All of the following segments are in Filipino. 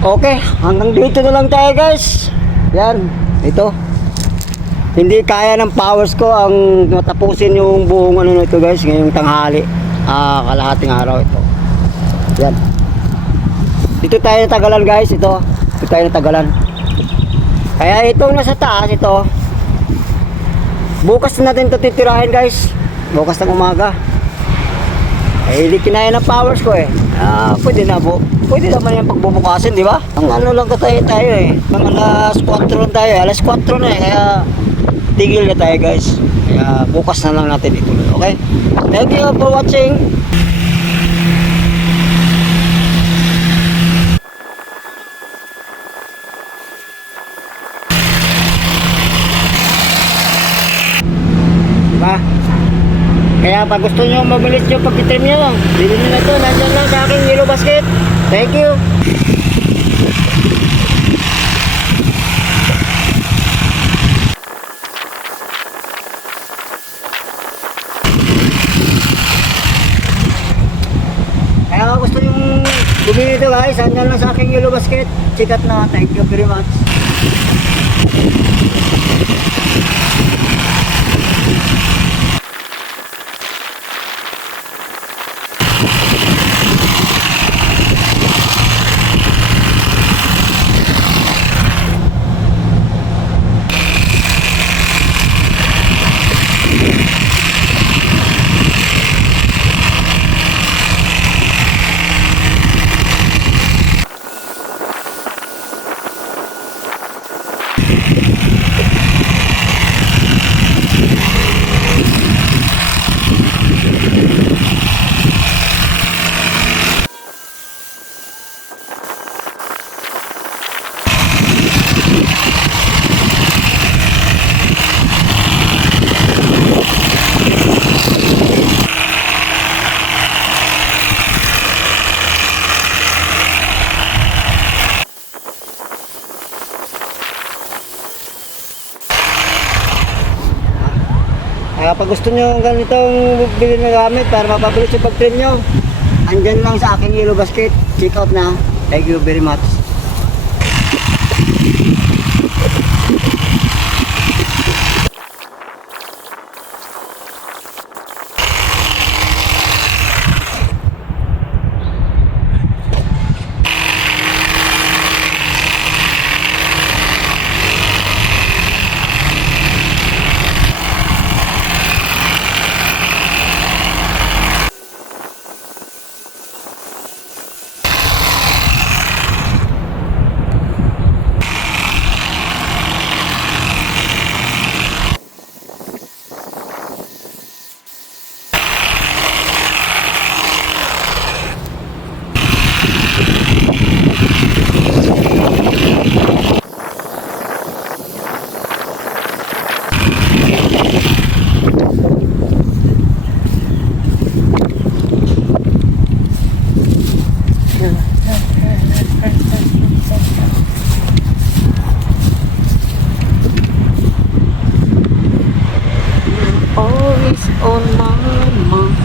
Okay, hanggang dito na lang tayo guys. Yan, ito. Hindi kaya ng powers ko ang matapusin yung buong ano nito guys, ngayong tanghali. Kalahating araw ito. Yan. Dito tayo natagalan guys, ito. Dito tayo natagalan. Kaya itong nasa taas, ito. Bukas natin ito titirahin guys. Bukas ng umaga. Hindi kinaya ng powers ko eh. Pwede na po. Pwede naman yung pagbubukasin, di ba? Ang ano lang tayo eh. Ang alas 4 na tayo. Alas 4 na eh. Kaya tigil na tayo guys. Kaya bukas na lang natin ito. Okay? Thank you for watching. Diba? Kaya pag gusto nyo mabilis yung pag-trim nyo, bilhin nyo na ito. Nandiyan lang sa aking yellow basket. Thank you. Kaya kung gusto nyo bumili ito guys, nandiyan lang sa aking yellow basket. Sikat na. Thank you very much. Kaya pag gusto nyo ganitong bili na gamit para mapabilis yung pag-trim nyo, andyan lang sa aking yellow basket. Check out na. Thank you very much. Always on my mind.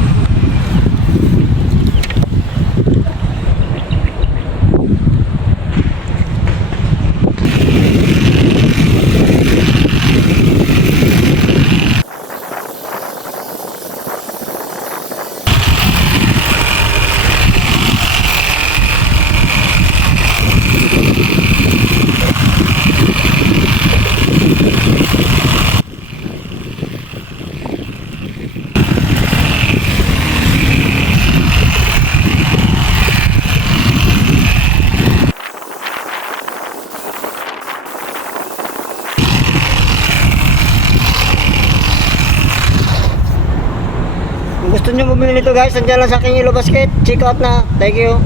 Kung gusto nyo bumili nito guys, nandiyan lang sa aking yellow basket. Check out na. Thank you.